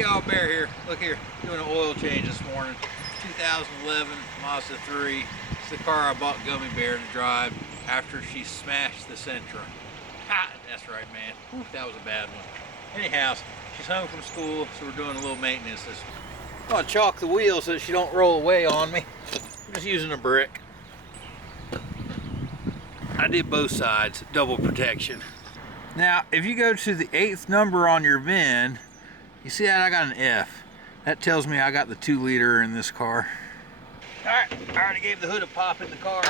Hey y'all, Bear here. Look here, doing an oil change this morning. 2011 Mazda 3. It's the car I bought Gummy Bear to drive after she smashed the Sentra. Ha! That's right, man. Whew, that was a bad one. Anyhow, she's home from school, so we're doing a little maintenance this week. I'm gonna chalk the wheels so that she don't roll away on me. I'm just using a brick. I did both sides, double protection. Now, if you go to the 8th number on your VIN, you see that I got an F. That tells me I got the 2-liter in this car. All right, I already gave the hood a pop in the car.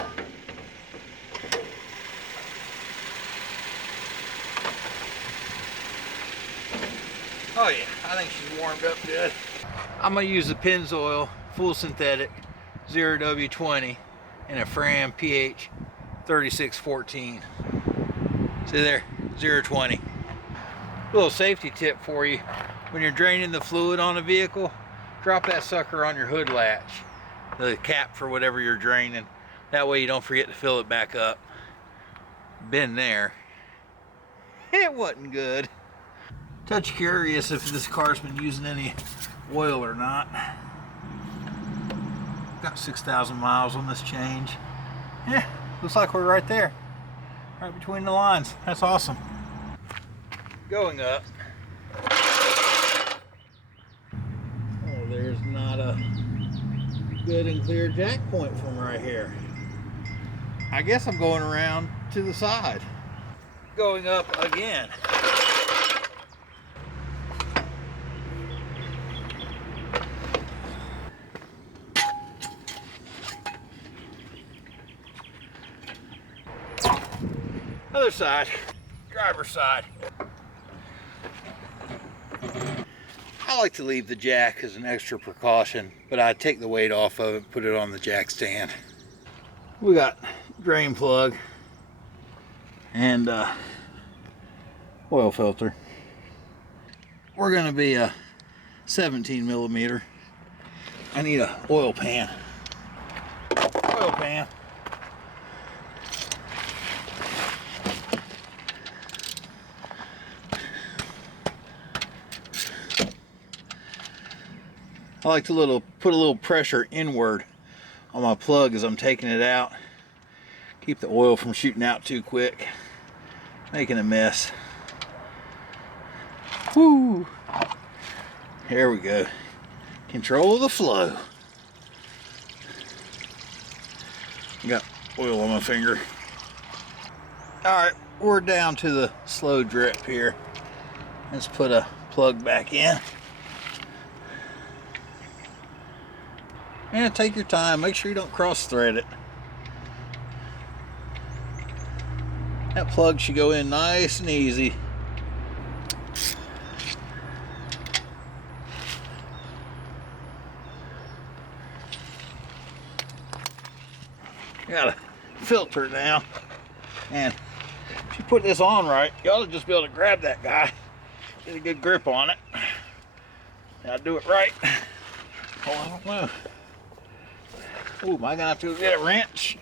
Oh yeah, I think she's warmed up good. I'm gonna use the Pennzoil full synthetic 0W20 in a Fram pH 3614. See there, 020. Little safety tip for you. When you're draining the fluid on a vehicle, drop that sucker on your hood latch, the cap for whatever you're draining. That way you don't forget to fill it back up. Been there. It wasn't good. Touch curious if this car's been using any oil or not. Got 6,000 miles on this change. Yeah, looks like we're right there. Right between the lines. That's awesome. Going up. Oh, there's not a good and clear jack point from right here. I guess I'm going around to the side. Going up again. Other side, driver's side. I like to leave the jack as an extra precaution, but I take the weight off of it, put it on the jack stand. We got drain plug and oil filter. We're gonna be a 17 millimeter. I need a oil pan. Oil pan. I like to put a little pressure inward on my plug as I'm taking it out. Keep the oil from shooting out too quick, making a mess. Whoo! Here we go. Control of the flow. Got oil on my finger. Alright, we're down to the slow drip here. Let's put a plug back in. And take your time, make sure you don't cross thread it. That plug should go in nice and easy. Got a filter now, and if you put this on right, you ought to just be able to grab that guy, get a good grip on it. Now do it right. Oh, I don't know. Ooh, am I gonna have to get a wrench?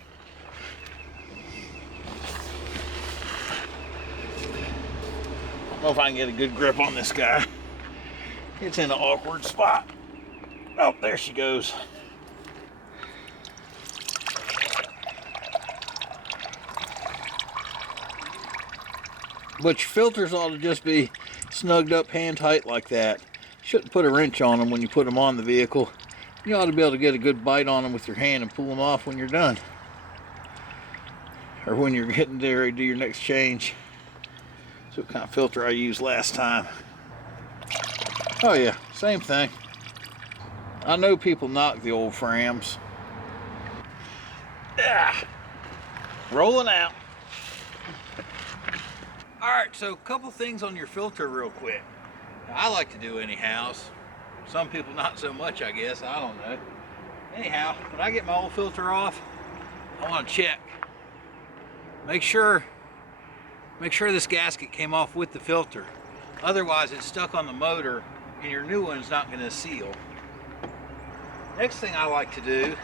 I don't know if I can get a good grip on this guy. It's in an awkward spot. Oh, there she goes. But your filters ought to just be snugged up hand tight like that. Shouldn't put a wrench on them when you put them on the vehicle. You ought to be able to get a good bite on them with your hand and pull them off when you're done. Or when you're getting there to do your next change. That's what kind of filter I used last time. Oh yeah, same thing. I know people knock the old Frams. Ah, rolling out. Alright, so a couple things on your filter real quick. I like to do anyhow. Some people not so much, I guess. I don't know. Anyhow, when I get my old filter off, I want to check. Make sure this gasket came off with the filter. Otherwise, it's stuck on the motor, and your new one's not going to seal. Next thing I like to do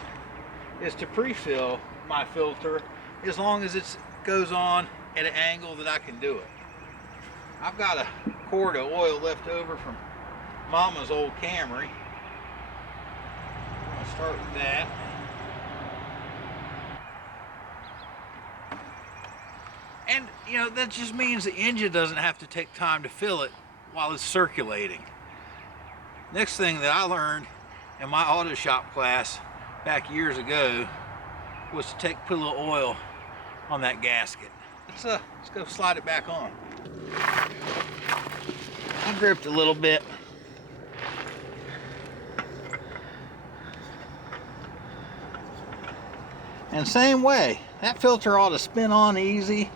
is to pre-fill my filter as long as it goes on at an angle that I can do it. I've got a quart of oil left over from Mama's old Camry. I'm going to start with that. And, you know, that just means the engine doesn't have to take time to fill it while it's circulating. Next thing that I learned in my auto shop class back years ago was to put a little oil on that gasket. Let's go slide it back on. I gripped a little bit. And same way, that filter ought to spin on easy.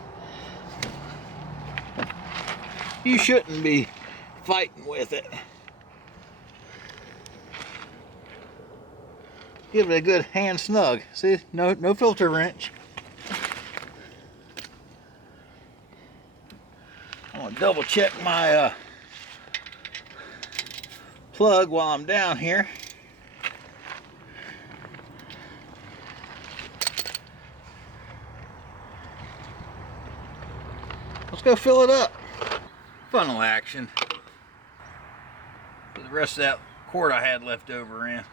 You shouldn't be fighting with it. Give it a good hand snug. See, no filter wrench. I'm gonna double check my plug while I'm down here. Let's go fill it up. Funnel action. Put the rest of that quart I had left over in.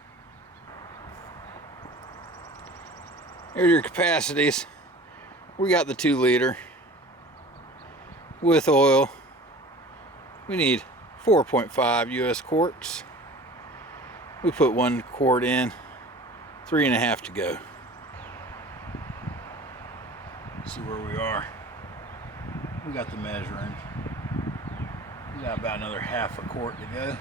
Here's your capacities. We got the 2 liter with oil. We need 4.5 US quarts. We put 1 quart in, 3.5 to go. Let's see where we are. We got the measuring. We got about another 1/2 quart to go.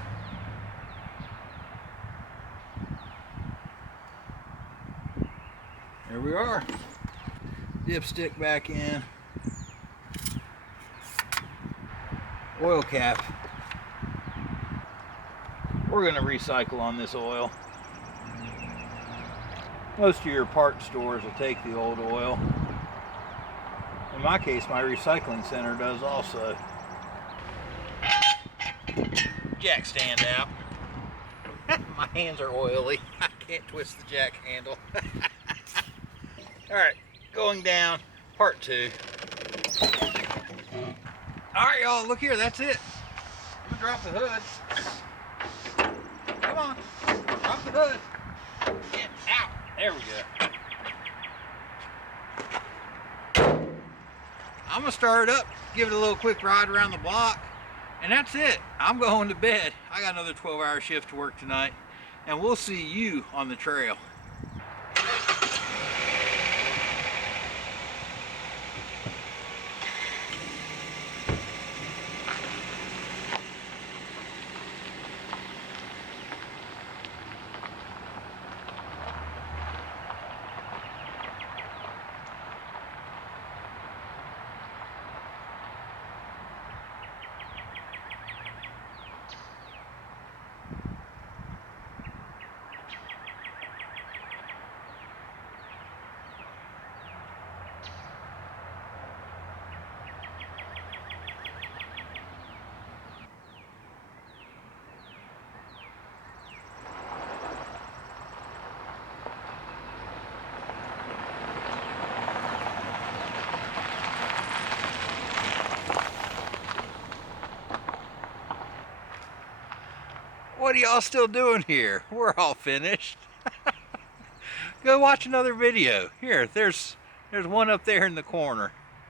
There we are. Dipstick back in. Oil cap. We're going to recycle on this oil. Most of your parts stores will take the old oil. In my case, my recycling center does also. Jack stand out. My hands are oily. I can't twist the jack handle. Alright, going down, part 2. Alright y'all, look here, that's it. I'm gonna drop the hood. Come on, drop the hood. Get out. There we go. I'm gonna start it up, give it a little quick ride around the block, and that's it. I'm going to bed. I got another 12-hour shift to work tonight, and we'll see you on the trail. What are y'all still doing here? We're all finished. Go watch another video. Here, there's one up there in the corner.